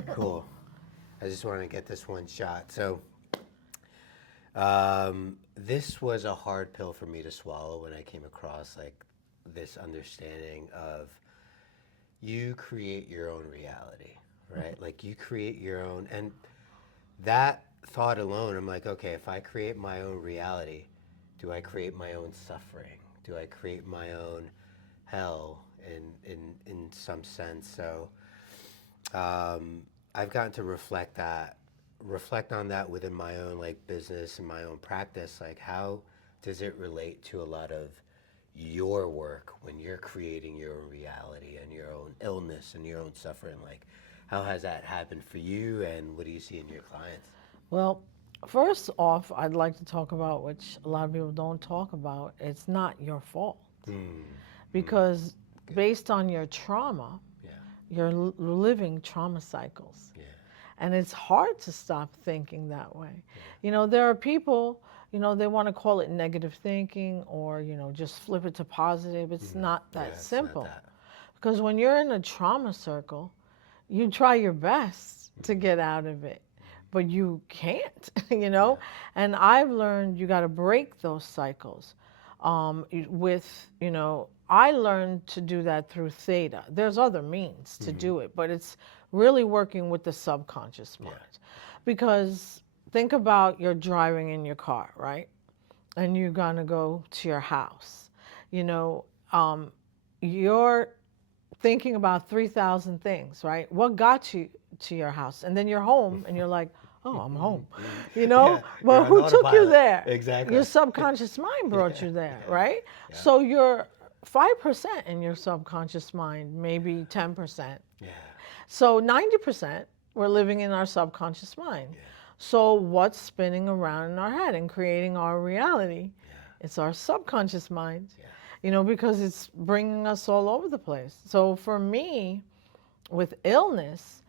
Cool. I just want to get this one shot. So, this was a hard pill for me to swallow when I came across like this understanding of you create your own reality, right? Like you create your own, and that thought alone, I'm like, okay, if I create my own reality, do I create my own suffering? Do I create my own hell in some sense? So I've gotten to reflect on that within my own like business and my own practice. Like, how does it relate to a lot of your work when you're creating your own reality and your own illness and your own suffering? Like, how has that happened for you, and what do you see in your clients? Well, first off, I'd like to talk about, which a lot of people don't talk about, it's not your fault. Mm, mm, Because good. based on your trauma, Yeah. you're living trauma cycles. Yeah. And it's hard to stop thinking that way. Yeah. There are people, they want to call it negative thinking or, just flip it to positive. It's Mm, not yeah. that It's not simple. that. Because when you're in a trauma circle, you try your best to get out of it, but you can't, Yeah. And I've learned you got to break those cycles. I learned to do that through theta. There's other means to Mm-hmm. do it, but it's really working with the subconscious Yeah. mind. Because think about you're driving in your car, right? And you're gonna go to your house. You know, you're thinking about 3,000 things, right? What got you to your house? And then you're home and you're like, oh, I'm home. Yeah. You're Well, on who took you autopilot. there? Exactly. Your subconscious mind brought Yeah. you there, Yeah. right? Yeah. So you're 5% in your subconscious mind, maybe 10%. Yeah. So 90% we're living in our subconscious mind. Yeah. So what's spinning around in our head and creating our reality? Yeah. It's our subconscious mind, Yeah. because it's bringing us all over the place. So for me, with illness,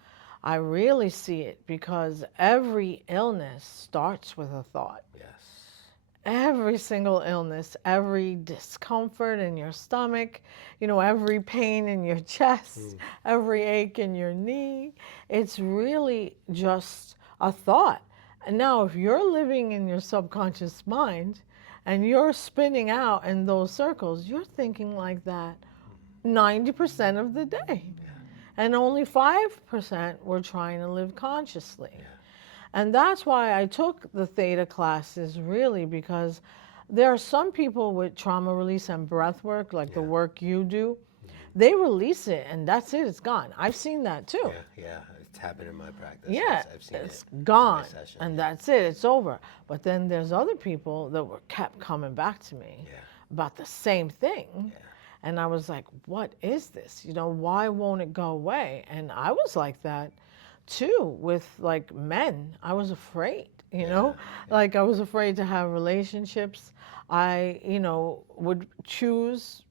I really see it because every illness starts with a thought. Yes. Every single illness, every discomfort in your stomach, every pain in your chest, Mm. every ache in your knee, it's really just a thought. And now, if you're living in your subconscious mind and you're spinning out in those circles, you're thinking like that 90% of the day. Yeah. And only 5% we're trying to live consciously. Yeah. And that's why I took the theta classes, really, because there are some people with trauma release and breath work, like the Yeah. work you do, Mm-hmm. they release it and that's it, it's gone. I've seen that too. Yeah. Yeah. It's happened in my practice. Yeah, I've seen it it's in my gone session. and Yeah. that's it, it's over. But then there's other people that were kept coming back to me Yeah. about the same thing. Yeah. And I was like, what is this? Why won't it go away? And I was like that too with like men. I was afraid, Yeah. like I was afraid to have relationships. I, would choose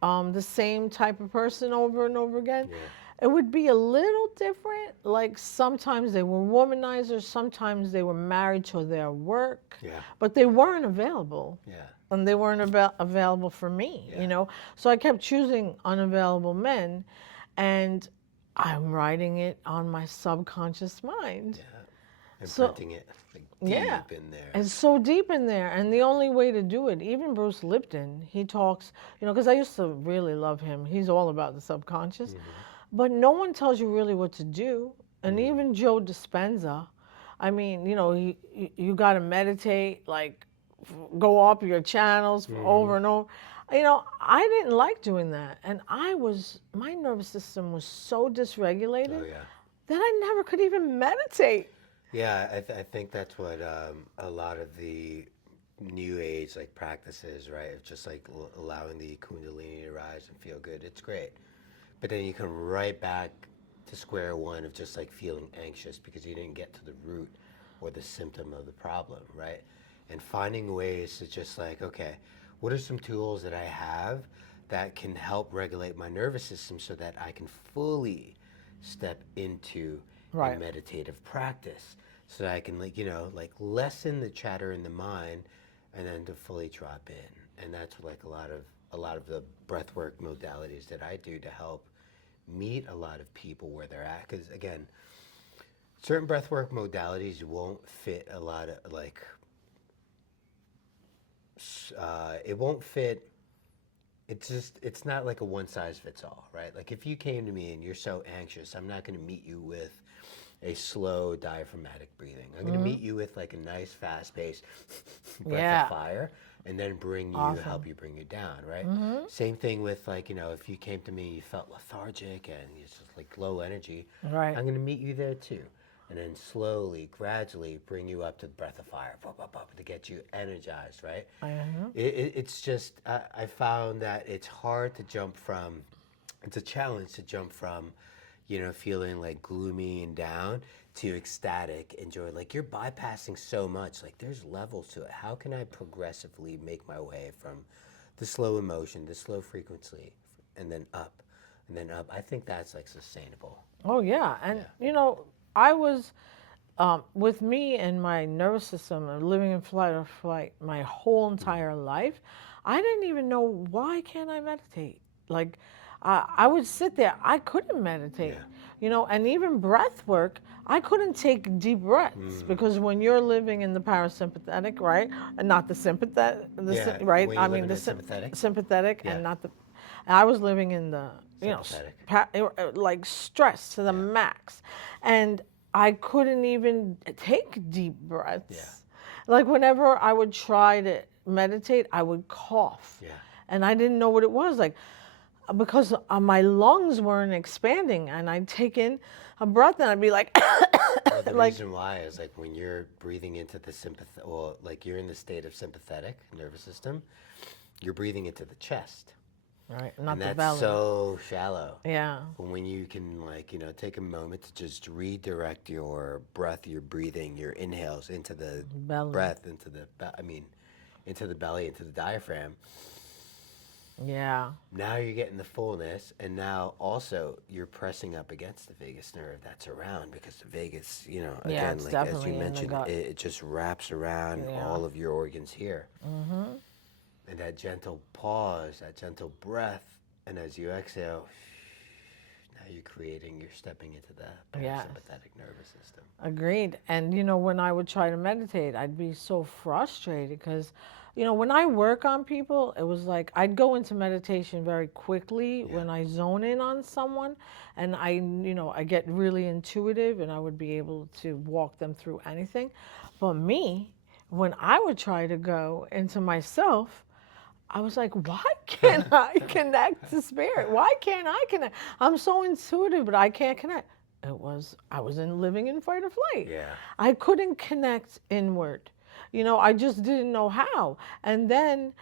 the same type of person over and over again. Yeah. It would be a little different. Like sometimes they were womanizers, sometimes they were married to their work, Yeah. but they weren't available Yeah. and they weren't available for me, Yeah. So I kept choosing unavailable men, and I'm writing it on my subconscious mind. Yeah. So, Imprinting it like yeah, deep in there. it's so deep in there. And the only way to do it, even Bruce Lipton, he talks, because I used to really love him. He's all about the subconscious. Mm-hmm. But no one tells you really what to do. And Mm. even Joe Dispenza, I mean, you got to meditate, like go up your channels for Mm-hmm. over and over. I didn't like doing that. And my nervous system was so Oh dysregulated yeah. that I never could even meditate. Yeah. I think that's what a lot of the new age like practices, right? Of just like allowing the kundalini to rise and feel good. It's great. But then you come right back to square one of just like feeling anxious because you didn't get to the root or the symptom of the problem, right? And finding ways to just like, okay, what are some tools that I have that can help regulate my nervous system so that I can fully step into a Right. meditative practice so that I can like lessen the chatter in the mind and then to fully drop in. And that's like a lot of the breathwork modalities that I do to help meet a lot of people where they're at. Because again, certain breathwork modalities won't fit a lot of like it won't fit. It's not like a one size fits all, right? Like if you came to me and you're so anxious, I'm not going to meet you with a slow diaphragmatic breathing. I'm going to meet you with like a nice fast paced breath of Yeah. fire, and then help Awesome. you bring you down, right? Same thing with like, if you came to me, you felt lethargic and you just like low energy, Right. I'm going to meet you there too. And then slowly, gradually bring you up to the breath of fire, to get you energized, right? It's just, I found that it's hard to jump from, it's a challenge to jump from, feeling like gloomy and down to ecstatic, enjoy. Like you're bypassing so much. Like there's levels to it. How can I progressively make my way from the slow emotion, the slow frequency, and then up, and then up? I think that's like sustainable. Oh yeah, and I was with me and my nervous system and living in flight or flight my whole entire life. I didn't even know why can't I meditate. Like I would sit there, I couldn't meditate, Yeah. and even breath work. I couldn't take deep breaths because when you're living in the parasympathetic, right, and not the sympathetic, Yeah. right? When I you're mean living the in sympathetic. sympathetic Yeah. and not the. I was living in the Sympathetic. like stress to the max, and I couldn't even take deep breaths. Yeah. Like whenever I would try to meditate, I would cough, Yeah. and I didn't know what it was like because my lungs weren't expanding, and I'd take in a breath and I'd be like, Well, the like, reason why is like when you're breathing into the well, like you're in the state of sympathetic nervous system, you're breathing into the chest. right, not And the that's belly. so shallow. Yeah, But when you can like, take a moment to just redirect your breath, your breathing, your inhales into the belly. breath, into the, into the belly, into the diaphragm, Yeah, now you're getting the fullness, and now also you're pressing up against the vagus nerve that's around, because the vagus, again, it's like as definitely you in the mentioned, gut. it just wraps around Yeah. all of your organs here. And that gentle pause, that gentle breath, and as you exhale, now you're stepping into the Yes. parasympathetic nervous system. Agreed. And when I would try to meditate, I'd be so frustrated because, when I work on people, it was like I'd go into meditation very quickly when I zone in on someone, and I get really intuitive and I would be able to walk them through anything. But me, when I would try to go into myself, I was like, why can't I connect to spirit? Why can't I connect? I'm so intuitive, but I can't connect. I was living in fight or flight. Yeah. I couldn't connect inward. I just didn't know how. And then,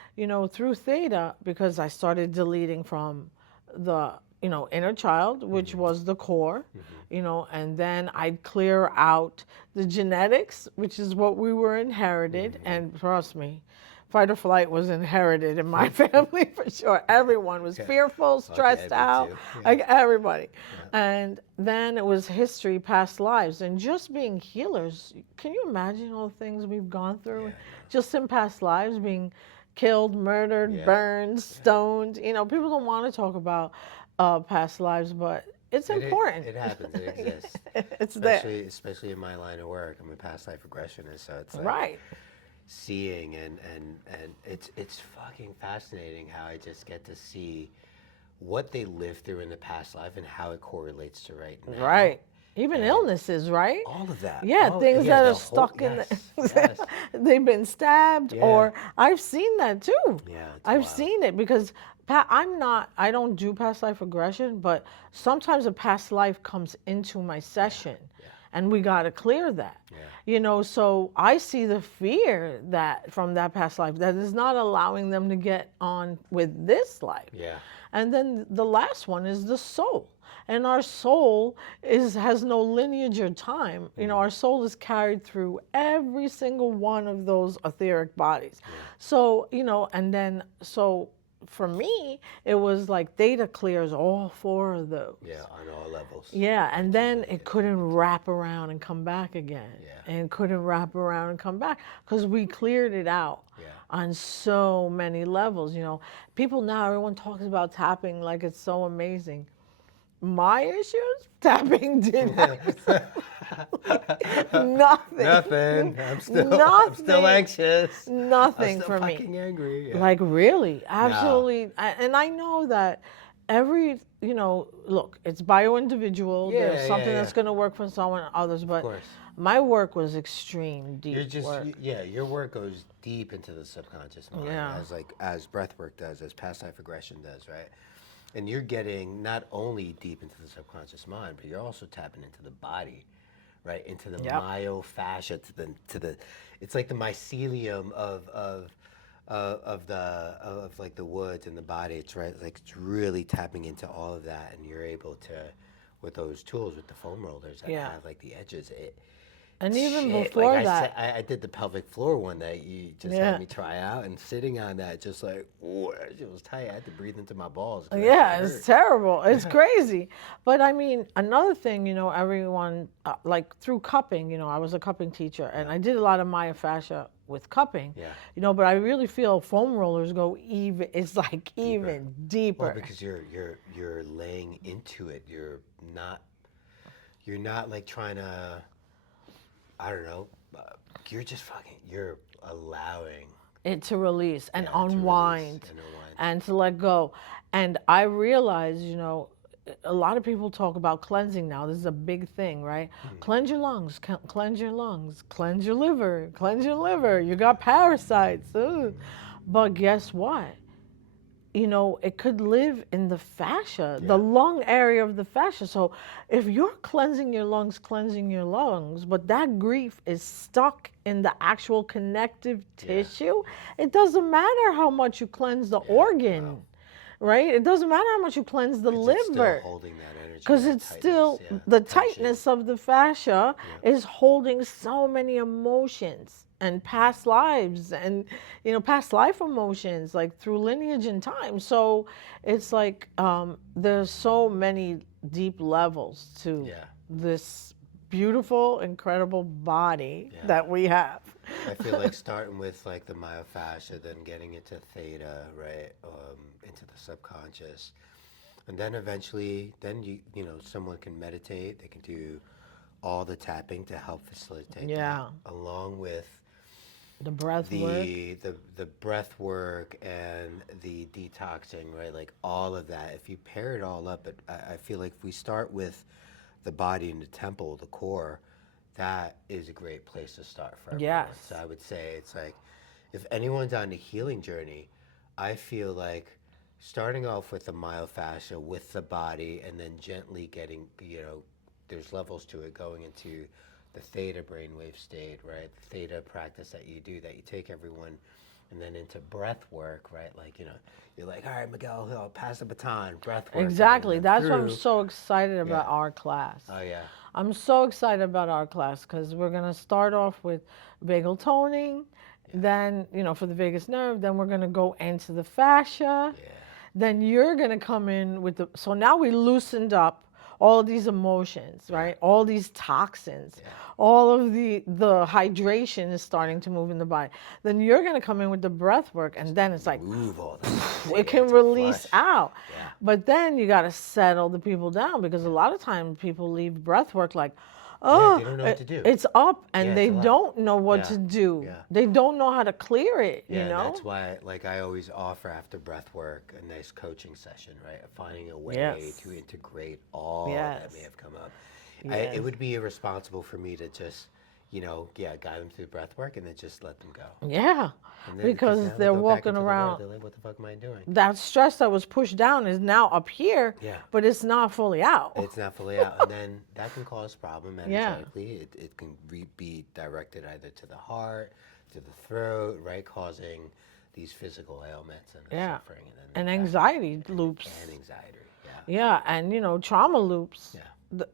through theta, because I started deleting from the, inner child, which was the core, and then I'd clear out the genetics, which is what we were inherited. And trust me, fight or flight was inherited in my family for sure. Everyone was fearful, stressed me out, too. Yeah. like everybody. And then it was history, past lives, and just being healers. Can you imagine all the things we've gone through just in past lives, being killed, murdered, burned, stoned? People don't want to talk about past lives, but it's important. It happens. It exists. It's there. Especially in my line of work. I'm a past life regressionist, so it's like Right. seeing and it's fucking fascinating how I just get to see what they lived through in the past life and how it correlates to right now. Right. Even illnesses, right? All of that. Yeah, things that the are stuck in yes, the, yes. they've been stabbed, or I've seen that too. Yeah, it's I've wild. seen it because I don't do past life regression, but sometimes a past life comes into my session and we got to clear that. So I see the fear that from that past life that is not allowing them to get on with this life. Yeah. And then the last one is the soul. And our soul has no lineage or time. Our soul is carried through every single one of those etheric bodies. So, so for me, it was like theta clears all four of those. Yeah, on all levels. Yeah, and then it couldn't wrap around and come back again. Yeah. And couldn't wrap around and come back because we cleared it out on so many levels. People now, everyone talks about tapping like it's so amazing. My issues, tapping did not. Nothing. Nothing. I'm still Nothing. anxious. I'm Nothing still for me. fucking angry. Yeah. Like really, No. absolutely. And I know that every, look, it's bio individual. There's Yeah, yeah, something yeah. that's going to work for someone, others, Of but course. my work was extreme, You're deep just work. yeah. Your work goes deep into the subconscious mind, Yeah. as breath work does, as past life regression does, right? And you're getting not only deep into the subconscious mind, but you're also tapping into the body, right? Into the Yep. myofascia, to the it's like the mycelium of like the woods and the body. It's right, like it's really tapping into all of that, and you're able to, with those tools, with the foam rollers that Yeah. have like the edges. And even Shit, like before that, I did the pelvic floor one that you just had yeah. me try out, and sitting on that, just like, ooh, it was tight. I had to breathe into my balls 'cause that shit Yeah, it's hurt. terrible. It's crazy. But I mean, another thing, everyone, like through cupping, I was a cupping teacher and I did a lot of myofascia with cupping, Yeah. but I really feel foam rollers go even, it's like Deeper. even Well, deeper. because you're laying into it. You're not like trying to, I don't know. You're just fucking. You're allowing. It to release and Yeah, to release unwind and unwind. and to let go. And I realize, a lot of people talk about cleansing now. This is a big thing, right? Cleanse your lungs, cleanse your lungs, cleanse your liver, cleanse your liver. You got parasites. Ugh. But guess what? It could live in the fascia, the Yeah. lung area of the fascia. So if you're cleansing your lungs, but that grief is stuck in the actual connective tissue, it doesn't matter how much you cleanse the organ, Wow. right? It doesn't matter how much you cleanse the 'Cause it's still liver. holding that energy. Because That it's tightness, still yeah, the tension. tightness of the fascia is holding so many emotions and past lives and past life emotions like through lineage and time. So it's like there's so many deep levels to Yeah. this beautiful, incredible body Yeah. that we have. I feel like starting with like the myofascia, then getting into theta, right, into the subconscious, and then eventually, then someone can meditate. They can do all the tapping to help facilitate Yeah. that, along with The breath work. the breath work and the detoxing, right? Like all of that. If you pair it all up, I feel like if we start with the body and the temple, the core, that is a great place to start for everyone. Yes. So I would say it's like, if anyone's on a healing journey, I feel like starting off with the myofascia, with the body, and then gently getting, there's levels to it, going into the theta brainwave state, right? The theta practice that you do, that you take everyone, and then into breath work, right? Like, you're like, all right, Miguel, I'll pass the baton, breath work. Exactly. That's why I'm through. so excited about Yeah. our class. Oh, yeah. I'm so excited about our class because we're going to start off with vagal toning, then, for the vagus nerve, then we're going to go into the fascia. Yeah. Then you're going to come in with so now we loosened up all of these emotions, right? All these toxins, all of the hydration is starting to move in the body. Then you're going to come in with the breath work, and then it's like Move all that. it can release out. Yeah. But then you got to settle the people down because a lot of times people leave breath work like, They oh, don't know what to do. it's up, and Yeah, they it's a lot. don't know what Yeah. to do. Yeah. They don't know how to clear it, Yeah, that's why, like, I always offer after breath work a nice coaching session, right? Finding a way Yes. to integrate all Yes. that may have come up. Yes. It would be irresponsible for me to just, guide them through breath work and then just let them go. Yeah, And then, because now they they're go back walking into the world, around. they're like, what the fuck am I doing? That stress that was pushed down is now up here, Yeah. but it's not fully out. It's not fully out, and then that can cause problem energetically. It can be directed either to the heart, to the throat, right, causing these physical ailments and suffering, and anxiety loops. and anxiety. Yeah, and trauma loops. Yeah.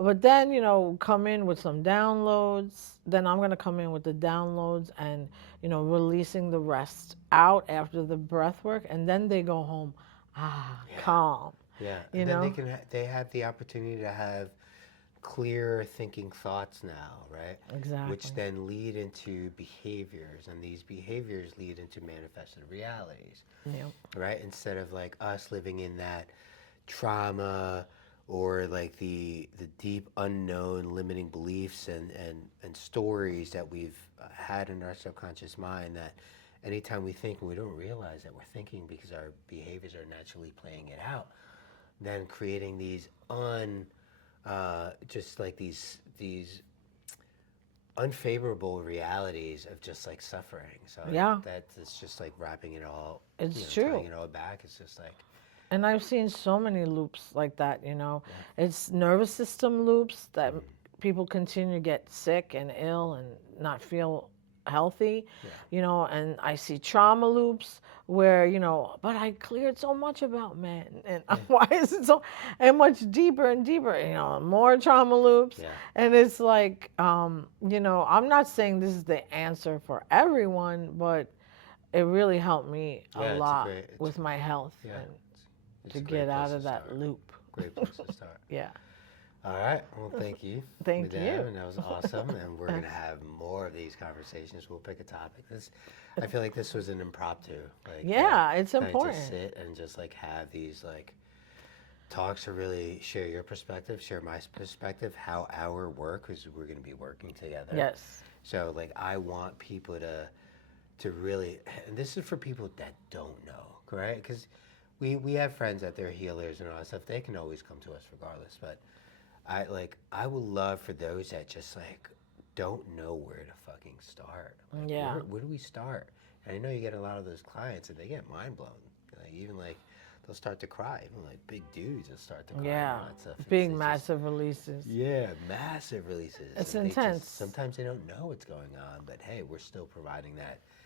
But then come in with some downloads. Then I'm gonna come in with the downloads and releasing the rest out after the breath work, and then they go home, calm. Yeah, and then they have the opportunity to have clear thinking thoughts now, right? Exactly. Which then lead into behaviors, and these behaviors lead into manifested realities, Yep. right? Instead of like us living in that trauma or like the deep unknown limiting beliefs and stories that we've had in our subconscious mind, that anytime we think and we don't realize that we're thinking because our behaviors are naturally playing it out, then creating these just like these unfavorable realities of just like suffering. So Yeah, that's just like wrapping it all, it's tying true. it all back. It's just like, And I've seen so many loops like that, yeah, It's nervous system loops that mm, people continue to get sick and ill and not feel healthy, yeah, and I see trauma loops where, but I cleared so much about men and yeah, why is it so and much deeper and deeper, more trauma loops. yeah, And it's like, I'm not saying this is the answer for everyone, but it really helped me a yeah. lot with my health Yeah, and it's to a great get place out to of that start. loop. Great place to start. Yeah. All right. Well, thank you, Thank Madame, you. and that was awesome. And we're gonna have more of these conversations. We'll pick a topic. I feel like this was an impromptu, like Yeah, it's kind of just important. sit and just like have these like talks to really share your perspective, share my perspective, how our work, because we're gonna be working together. Yes. So like, I want people to really, and this is for people that don't know, right? Because we have friends that they're healers and all that stuff. They can always come to us regardless. But I would love for those that just like don't know where to fucking start. Like, Yeah. where do we start? And I know you get a lot of those clients and they get mind blown. Like, even like they'll start to cry. Even like big dudes will start to cry Yeah. and all that stuff. Big, It's just, massive releases. yeah, massive releases. It's And they intense. just sometimes they don't know what's going on, but hey, we're still providing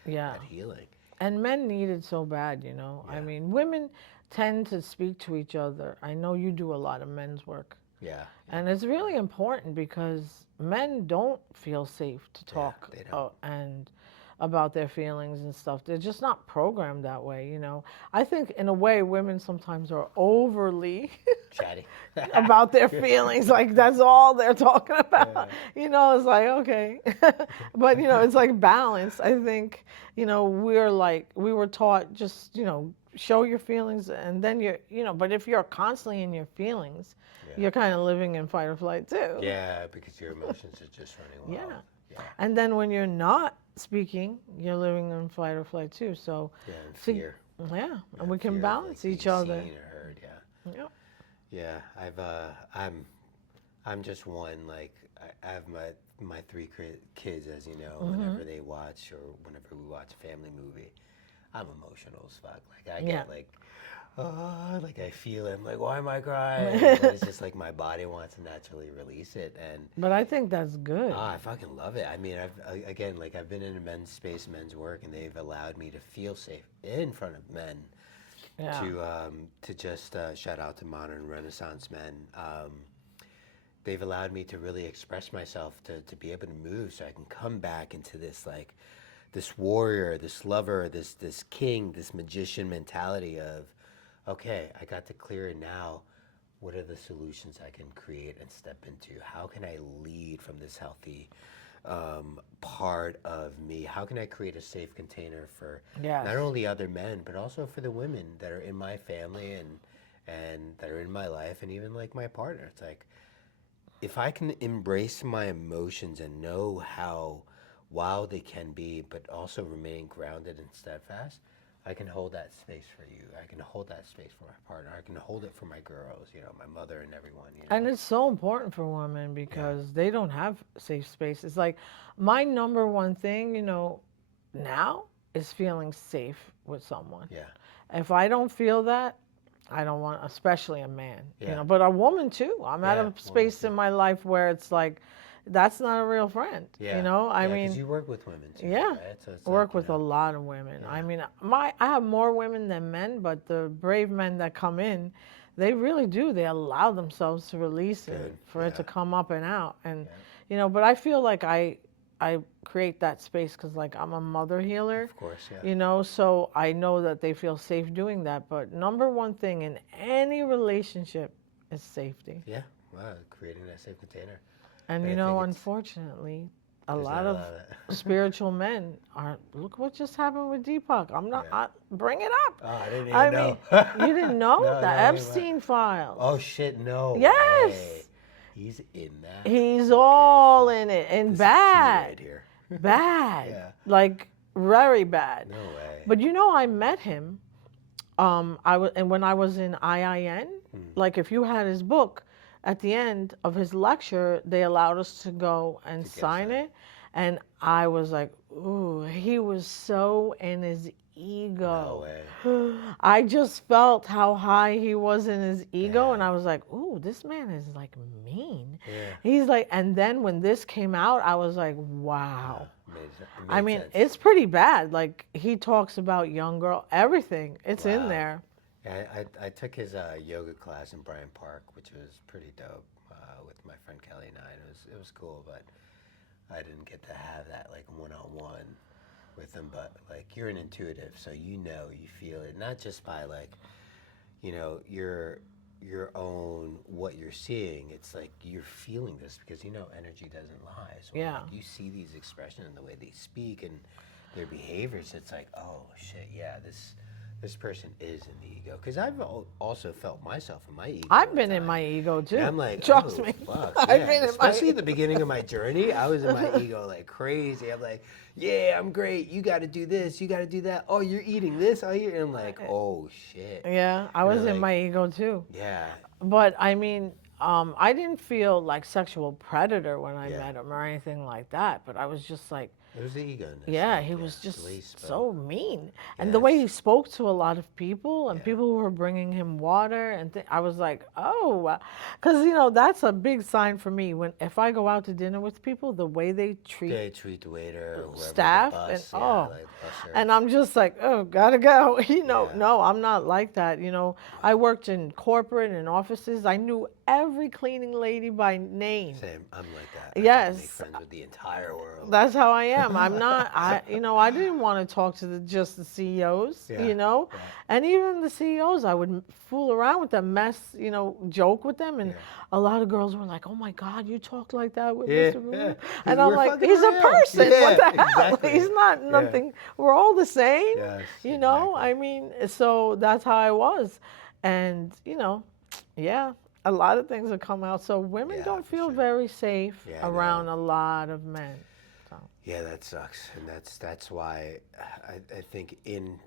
Yeah. that healing. And men need it so bad, I Yeah. mean, women tend to speak to each other. I know you do a lot of men's work. Yeah. And it's really important because men don't feel safe to Yeah, talk they don't. and about their feelings and stuff. They're just not programmed that way. I think in a way women sometimes are overly Chatty. about their feelings. Like that's all they're talking about. It's like, okay. But, it's like balance. I think, we were taught just, show your feelings and then but if you're constantly in your feelings, Yeah. you're kind of living in fight or flight too. Yeah, because your emotions are just running Yeah. wild. Yeah. And then when you're not speaking, you're living in fight or flight too. So, Yeah, and to, fear. yeah, Yeah, and we can fear of, balance like, each being other. seen or heard. Yeah. Yeah. Yeah. I'm just one. Like, I have my three kids, as you know. Whenever they watch or whenever we watch a family movie, I'm emotional as fuck. Like, I Yeah. get like, oh, like I feel it. I'm like, why am I crying? But it's just like my body wants to naturally release it, and But I think that's good. I fucking love it. I mean, again, like I've been in a men's space, men's work, and they've allowed me to feel safe in front of men. Yeah. To just shout out to modern Renaissance men. They've allowed me to really express myself, to be able to move, so I can come back into this like this warrior, this lover, this king, this magician mentality of, okay, I got to clear it now. What are the solutions I can create and step into? How can I lead from this healthy part of me? How can I create a safe container for Yes. not only other men, but also for the women that are in my family and that are in my life, and even like my partner? It's like, if I can embrace my emotions and know how wild they can be, but also remain grounded and steadfast, I can hold that space for you. I can hold that space for my partner. I can hold it for my girls, my mother and everyone. And it's so important for women because they don't have safe spaces. Like my number one thing, now is feeling safe with someone. Yeah. If I don't feel that, I don't want, especially a man, Yeah. but a woman too. I'm at Yeah, a woman space too. in my life where it's like, that's not a real friend. Yeah. I Yeah, 'cause mean, you work with women too, yeah, right? So it's work like, with a lot of women. I mean, I have more women than men, but the brave men that come in, they really do. They allow themselves to release it, Good. for it to Yeah. come up and out. And, but I feel like I create that space because like I'm a mother healer. Of course, yeah. So I know that they feel safe doing that. But number one thing in any relationship is safety. Yeah. Wow, creating that safe container. And I think it's, unfortunately, a There's lot not a of lot of spiritual men are. Look what just happened with Deepak. I'm not. Yeah. Bring it up. Oh, I didn't I even mean, know. you didn't know No, the no, wait, what? Epstein files. Oh shit, no way. Yes, He's in that. he's Okay, all fuck. in it and This is tea right bad, here. bad, Yeah. like very bad. No way. But I met him. And when I was in IIN, like if you had his book, at the end of his lecture, they allowed us to go and To get sign signed. it, and I was like, ooh, he was so in his No ego. way. I just felt how high he was in his ego, and Yeah. I was like, ooh, this man is like mean. Yeah. He's like, and then when this came out, I was like, wow. It I made mean, sense. it's pretty bad. Like he talks about young girl, everything. It's in Wow. there. Yeah, I took his yoga class in Bryant Park, which was pretty dope, with my friend Kelly and I. And it was cool, but I didn't get to have that like one-on-one with him. But like you're an intuitive, so you feel it, not just by like, your own what you're seeing. It's like you're feeling this because energy doesn't lie. So when, Yeah. like, you see these expressions and the way they speak and their behaviors. It's like, oh shit, yeah, this person is in the ego. Because I've also felt myself in my ego. I've at been in times. my ego too. And I'm like, trust oh, me. fuck, I've yeah. been in my Especially at the beginning of my journey, I was in my ego like crazy. I'm like, yeah, I'm great. You got to do this. You got to do that. Oh, you're eating this. Oh, and I'm like, oh shit. Yeah, I was in like, my ego too. Yeah. But I mean, I didn't feel like sexual predator when I Yeah. met him or anything like that. But I was just like, It was the ego. yeah, he was the way he just spoke. so mean. And the way he spoke to a lot of people and Yeah. people who were bringing him water and I was like, oh, because that's a big sign for me if I go out to dinner with people, the way they treat They treat the waiter, or whoever, staff the bus, and yeah, oh, like the usher. and I'm just like, oh, gotta go. Yeah. No, I'm not like that. I worked in corporate and offices. I knew every cleaning lady by name. Same. I'm like that. I Yes. make friends with the entire world. That's how I am. I'm not. I didn't want to talk to just the CEOs. Yeah, Yeah. And even the CEOs, I would fool around with them, joke with them, and Yeah. a lot of girls were like, "Oh my God, you talk like that with Yeah, Mr. yeah. And 'Cause I'm we're like, fucking he's a real. person. Yeah, What the hell? exactly. He's not Yeah. nothing. We're all the same. Yes, I exactly. mean, so that's how I was, and yeah. A lot of things have come out, so women Yeah, don't for feel sure. very safe Yeah, I know. around a lot of men. So. Yeah, that sucks, and that's why I think in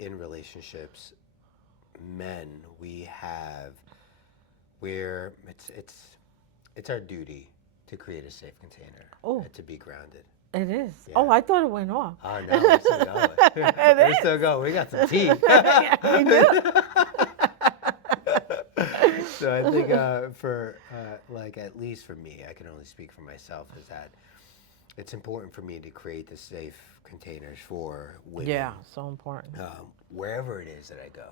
relationships, men we're it's our duty to create a safe container and to be grounded. It is. Yeah. Oh, I thought it went off. Oh no, we're still going. We're still going. We got some tea. Yeah, we do. So I think for like at least for me, I can only speak for myself, is that it's important for me to create the safe containers for women. Yeah, so important. Wherever it is that I go.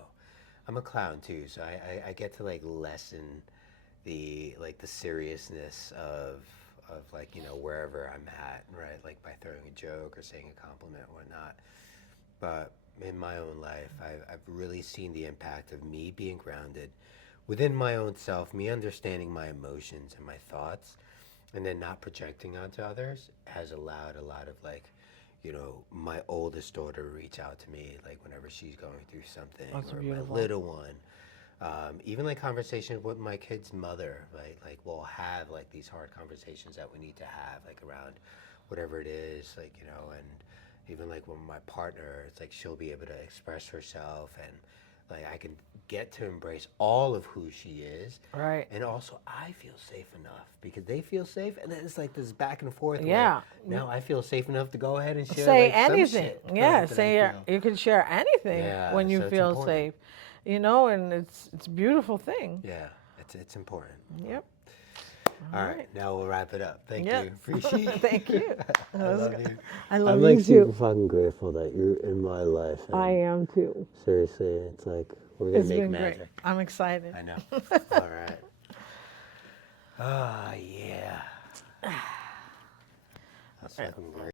I'm a clown too, so I get to like lessen the seriousness of like wherever I'm at, right? Like by throwing a joke or saying a compliment or whatnot. But in my own life, I've really seen the impact of me being grounded within my own self, me understanding my emotions and my thoughts, and then not projecting onto others has allowed a lot of like, my oldest daughter reach out to me like whenever she's going through something, That's or beautiful. my little one. Even like conversations with my kid's mother, right? Like we'll have like these hard conversations that we need to have, like around whatever it is, like, and even like with my partner, it's like she'll be able to express herself, and like I can get to embrace all of who she is. Right. And also I feel safe enough because they feel safe, and then it's like this back and forth. Yeah. Where now I feel safe enough to go ahead and share Say like, some anything. shit, Yeah, right, that I say feel. you can share anything Yeah, when you so it's feel important. safe. And it's a beautiful thing. Yeah, it's important. Yep. All right, now we'll wrap it up. Thank Yep. you. Appreciate it. Thank you. I love you. I love I'm you like super too. fucking grateful that you're in my life. And I am too. seriously, it's like we're gonna It's make been magic. great. I'm excited. I know. All right. Oh yeah. That's fucking great.